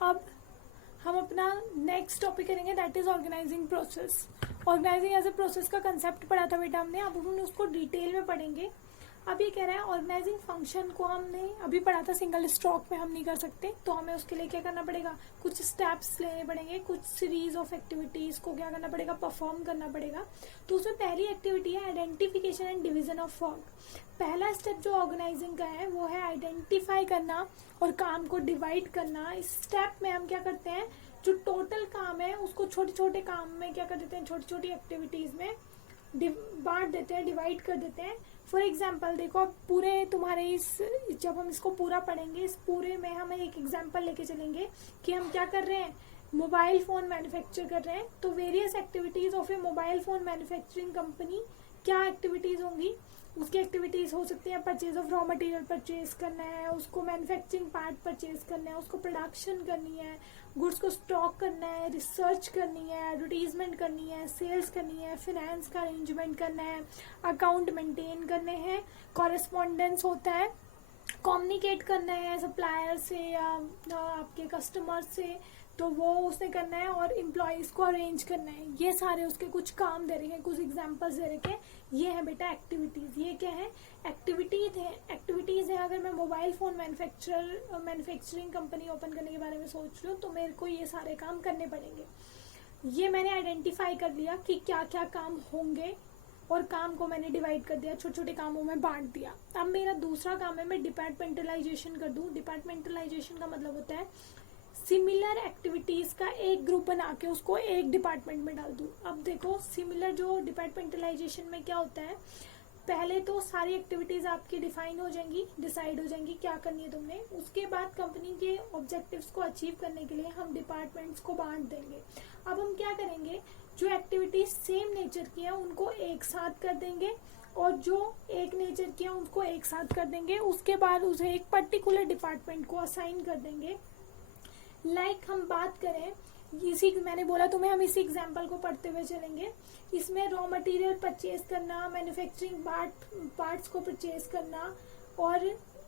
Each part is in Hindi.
अब हम अपना नेक्स्ट टॉपिक करेंगे, that is organising process. Organising as a process का कंसेप्ट पढ़ा था बेटा हमने, अब हम उसको डिटेल में पढ़ेंगे। अब ये कह रहा है ऑर्गेनाइजिंग फंक्शन को हमने अभी पढ़ा था, सिंगल स्ट्रोक में हम नहीं कर सकते, तो हमें उसके लिए क्या करना पड़ेगा, कुछ स्टेप्स लेने पड़ेंगे, कुछ सीरीज ऑफ एक्टिविटीज को क्या करना पड़ेगा, परफॉर्म करना पड़ेगा। तो उसमें पहली एक्टिविटी है identification and division of work. पहला स्टेप जो ऑर्गेनाइजिंग का है वो है आइडेंटिफाई करना और काम को डिवाइड करना। इस स्टेप में हम क्या करते हैं, जो टोटल काम है उसको छोटे छोटे काम में क्या कर देते हैं, छोटी छोटी एक्टिविटीज में बांट देते हैं, डिवाइड कर देते हैं। फॉर एग्जाम्पल देखो, अब पूरे तुम्हारे जब हम इसको पूरा पढ़ेंगे, इस पूरे में हम एक एग्जाम्पल लेके चलेंगे कि हम क्या कर रहे हैं, मोबाइल फोन मैन्युफैक्चर कर रहे हैं। तो various activities of A mobile phone manufacturing company, क्या एक्टिविटीज होंगी, उसकी एक्टिविटीज हो सकती है purchase of raw material purchase करना है, उसको मैन्युफैक्चरिंग पार्ट परचेज करना है, उसको प्रोडक्शन करनी है, गुड्स को स्टॉक करना है, रिसर्च करनी है, एडवर्टीजमेंट करनी है, सेल्स करनी है, फिनेंस का अरेंजमेंट करना है, अकाउंट मेंटेन करने हैं, कॉरेस्पॉन्डेंस होता है, कम्युनिकेट करना है सप्लायर से या आपके कस्टमर से, तो वो उसने करना है, और एम्प्लॉयज को अरेंज करना है। ये सारे उसके कुछ काम दे रहे हैं, कुछ एग्जांपल्स दे रखे हैं। ये है बेटा एक्टिविटीज। ये क्या है, एक्टिविटीज है। अगर मैं mobile phone manufacturing company open करने के बारे में सोच रही हूँ तो मेरे को ये सारे काम करने पड़ेंगे। ये मैंने आइडेंटिफाई कर लिया कि क्या क्या काम होंगे और काम को मैंने डिवाइड कर दिया, छोटे छोटे कामों में बांट दिया। अब मेरा दूसरा काम है मैं डिपार्टमेंटलाइजेशन कर दूं। डिपार्टमेंटलाइजेशन का मतलब होता है सिमिलर एक्टिविटीज का एक ग्रुप बना के उसको एक डिपार्टमेंट में डाल दूं। अब देखो सिमिलर जो डिपार्टमेंटलाइजेशन में क्या होता है, पहले तो सारी एक्टिविटीज आपकी डिफाइन हो जाएंगी, डिसाइड हो जाएंगी क्या करनी है तुमने। उसके बाद कंपनी के ऑब्जेक्टिव्स को अचीव करने के लिए हम डिपार्टमेंट्स को बांट देंगे। अब हम क्या करेंगे, जो एक्टिविटीज सेम नेचर की है उनको एक साथ कर देंगे, और जो एक नेचर की है उनको एक साथ कर देंगे। उसके बाद उसे एक पर्टिकुलर डिपार्टमेंट को असाइन कर देंगे। हम बात करें, इसी मैंने बोला तुम्हें, हम इसी एग्जांपल को पढ़ते हुए चलेंगे। इसमें रॉ मटेरियल परचेज करना, मैन्युफैक्चरिंग पार्ट्स को परचेज करना, और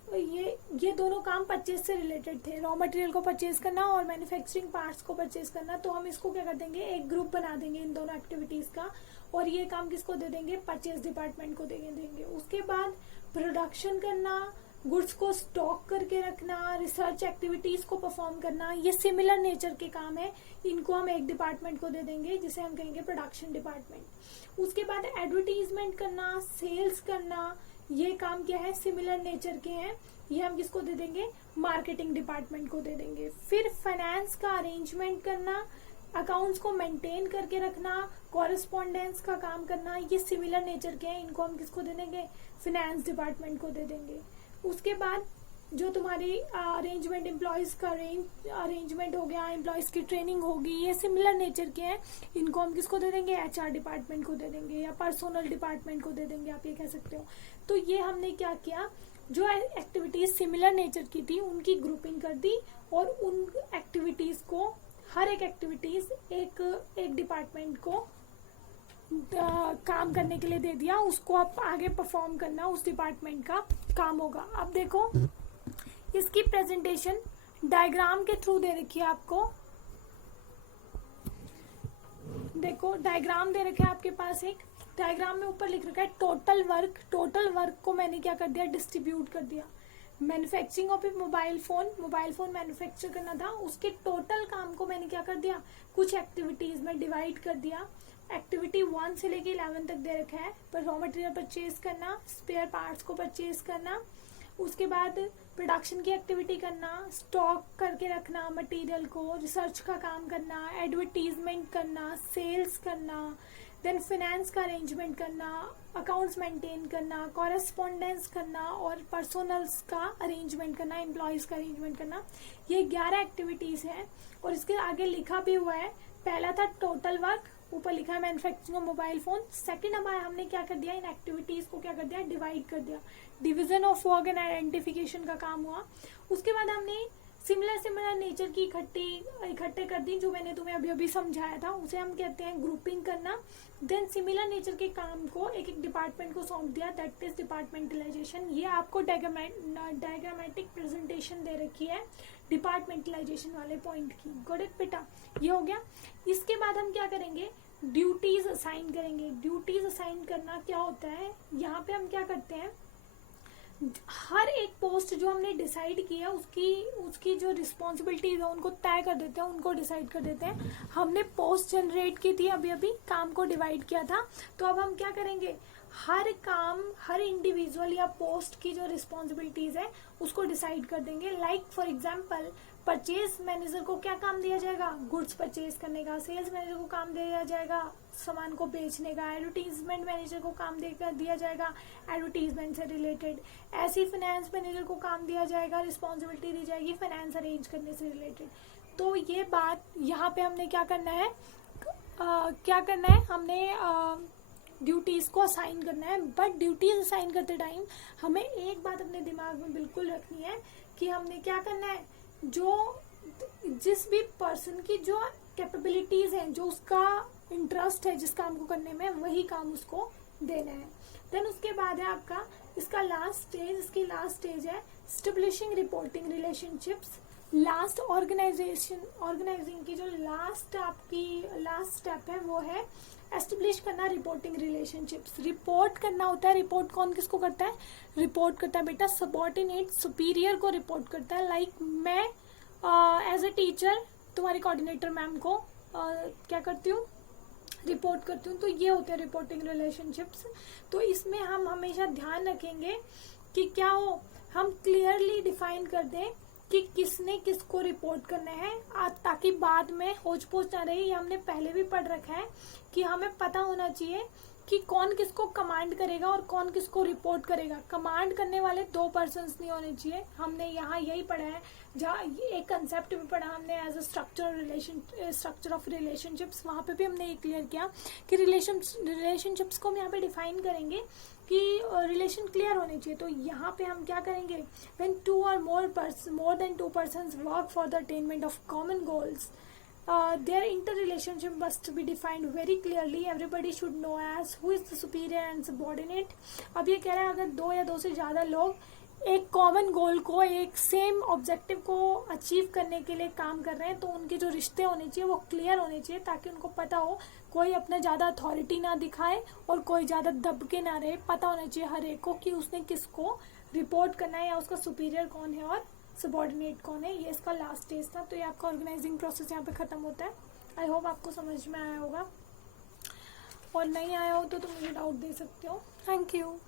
ये दोनों काम परचेज से रिलेटेड थे, रॉ मटेरियल को परचेज करना और मैन्युफैक्चरिंग पार्ट्स को परचेज करना। तो हम इसको क्या कर देंगे, एक ग्रुप बना देंगे इन दोनों एक्टिविटीज का, और ये काम किसको दे देंगे, परचेज डिपार्टमेंट को देंगे। उसके बाद प्रोडक्शन करना, गुड्स को स्टॉक करके रखना, रिसर्च एक्टिविटीज को परफॉर्म करना, ये सिमिलर नेचर के काम है, इनको हम एक डिपार्टमेंट को दे देंगे जिसे हम कहेंगे प्रोडक्शन डिपार्टमेंट। उसके बाद एडवर्टीजमेंट करना, सेल्स करना, ये काम क्या है, सिमिलर नेचर के हैं, ये हम किसको दे देंगे, मार्केटिंग डिपार्टमेंट को दे देंगे। फिर फाइनेंस का अरेंजमेंट करना, अकाउंट्स को मेंटेन करके रखना, कॉरेस्पॉन्डेंस का काम करना, ये सिमिलर नेचर के हैं, इनको हम किसको दे देंगे, फाइनेंस डिपार्टमेंट को दे देंगे। उसके बाद जो तुम्हारी अरेंजमेंट, एम्प्लॉयज का अरेंजमेंट हो गया, एम्प्लॉयज की ट्रेनिंग होगी, ये सिमिलर नेचर के हैं, इनको हम किसको दे देंगे, एचआर डिपार्टमेंट को दे देंगे या पर्सनल डिपार्टमेंट को दे देंगे, आप ये कह सकते हो। तो ये हमने क्या किया, जो एक्टिविटीज सिमिलर नेचर की थी उनकी ग्रुपिंग कर दी, और उन एक्टिविटीज को, हर एक एक्टिविटीज एक डिपार्टमेंट को काम करने के लिए दे दिया, उसको आप आगे परफॉर्म करना उस डिपार्टमेंट का काम होगा। अब देखो इसकी प्रेजेंटेशन डायग्राम के थ्रू दे रखी है आपको। देखो डायग्राम दे रखा है आपके पास, एक डायग्राम में ऊपर लिख रखा है टोटल वर्क को मैंने क्या कर दिया, डिस्ट्रीब्यूट कर दिया। Manufacturing of A mobile phone manufacture करना था, उसके टोटल काम को मैंने क्या कर दिया, कुछ एक्टिविटीज में डिवाइड कर दिया। एक्टिविटी 1 से लेके 11 तक दे रखा है, पर रॉ मटेरियल परचेज करना, स्पेयर पार्ट्स को परचेज करना, उसके बाद प्रोडक्शन की एक्टिविटी करना, स्टॉक करके रखना मटेरियल को, रिसर्च का काम करना, एडवर्टीजमेंट करना, सेल्स करना, देन फाइनेंस का अरेंजमेंट करना, अकाउंट्स मेंटेन करना, कॉरेस्पॉन्डेंस करना, और पर्सनल्स का अरेंजमेंट करना, एम्प्लॉयज का अरेंजमेंट करना। ये 11 एक्टिविटीज हैं, और इसके आगे लिखा भी हुआ है। पहला था टोटल वर्क, ऊपर लिखा है manufacturing of mobile phone. Second हमने क्या कर दिया, इन एक्टिविटीज को क्या कर दिया, डिवाइड कर दिया, division of work and identification का काम हुआ। उसके बाद हमने सिमिलर नेचर की इकट्ठे कर दी, जो मैंने तुम्हें अभी अभी समझाया था, उसे हम कहते हैं ग्रुपिंग करना। देन सिमिलर नेचर के काम को एक एक डिपार्टमेंट को सौंप दिया, दैट इज डिपार्टमेंटलाइजेशन। ये आपको डायग्रामेटिक प्रेजेंटेशन दे रखी है, डिपार्टमेंटलाइजेशन वाले पॉइंट की। गॉट इट बेटा, ये हो गया। इसके बाद हम क्या करेंगे, ड्यूटीज असाइन करेंगे। ड्यूटीज असाइन करना क्या होता है, यहाँ पे हम क्या करते हैं, हर एक पोस्ट जो हमने डिसाइड किया उसकी जो रिस्पॉन्सिबिलिटीज है उनको तय कर देते हैं, उनको डिसाइड कर देते हैं। हमने पोस्ट जनरेट की थी, अभी अभी काम को डिवाइड किया था, तो अब हम क्या करेंगे, हर काम, हर इंडिविजुअल या पोस्ट की जो रिस्पॉन्सिबिलिटीज है उसको डिसाइड कर देंगे। Like for example, purchase manager को क्या काम दिया जाएगा, गुड्स परचेज करने का। सेल्स मैनेजर को काम दिया जाएगा सामान को बेचने का। एडवर्टीजमेंट मैनेजर को काम दिया जाएगा एडवर्टीजमेंट से रिलेटेड। ऐसे ही फाइनेंस मैनेजर को काम दिया जाएगा, रिस्पॉन्सिबिलिटी दी जाएगी फाइनेंस अरेंज करने से रिलेटेड। तो ये बात यहाँ पे हमने क्या करना है, हमने ड्यूटीज को असाइन करना है। बट ड्यूटीज असाइन करते टाइम हमें एक बात अपने दिमाग में बिल्कुल रखनी है कि हमने क्या करना है, जो जिस भी पर्सन की जो कैपेबिलिटीज हैं, जो उसका इंटरेस्ट है जिस काम को करने में, वही काम उसको देना है। देन उसके बाद है आपका इसकी लास्ट स्टेज है establishing reporting relationships. Last organising की जो लास्ट स्टेप है वो है एस्टेब्लिश करना रिपोर्टिंग रिलेशनशिप्स। रिपोर्ट करना होता है, रिपोर्ट कौन किसको करता है, रिपोर्ट करता है बेटा सबॉर्डिनेट सुपीरियर को रिपोर्ट करता है। लाइक मैं एज ए टीचर तुम्हारी कोऑर्डिनेटर मैम को क्या करती हूँ, रिपोर्ट करती हूँ। तो ये होते हैं रिपोर्टिंग रिलेशनशिप्स। तो इसमें हम हमेशा ध्यान रखेंगे कि क्या हो, हम क्लियरली डिफाइन कर दें कि किसने किसको रिपोर्ट करना है, ताकि बाद में होच पोच ना रहे। ये हमने पहले भी पढ़ रखा है कि हमें पता होना चाहिए कि कौन किसको कमांड करेगा और कौन किसको रिपोर्ट करेगा। कमांड करने वाले 2 पर्सन्स नहीं होने चाहिए। हमने यहाँ यही पढ़ा है, जहाँ एक कंसेप्ट भी पढ़ा हमने as a structure of relationships. वहाँ पे भी हमने ये क्लियर किया कि रिलेशनशिप्स को हम यहाँ पे डिफाइन करेंगे कि रिलेशन क्लियर होने चाहिए। तो यहाँ पे हम क्या करेंगे, when 2 or more than 2 persons work for the attainment of common goals, their interrelationship must be defined very clearly. Everybody should know as who is the superior and subordinate. अब ये कह रहा है अगर 2 या 2 से ज्यादा लोग एक कॉमन गोल को, एक सेम ऑब्जेक्टिव को अचीव करने के लिए काम कर रहे हैं, तो उनके जो रिश्ते होने चाहिए वो क्लियर होने चाहिए, ताकि उनको पता हो, कोई अपना ज्यादा अथॉरिटी ना दिखाए और कोई ज्यादा दब के ना रहे। पता होना चाहिए हर एक को कि उसने किसको रिपोर्ट करना है या उसका सुपीरियर कौन है और सबॉर्डिनेट कौन है। ये इसका लास्ट स्टेज था। तो ये आपका ऑर्गेनाइजिंग प्रोसेस यहाँ पे खत्म होता है। आई होप आपको समझ में आया होगा, और नहीं आया हो तो तुम मुझे डाउट दे सकते हो। Thank you.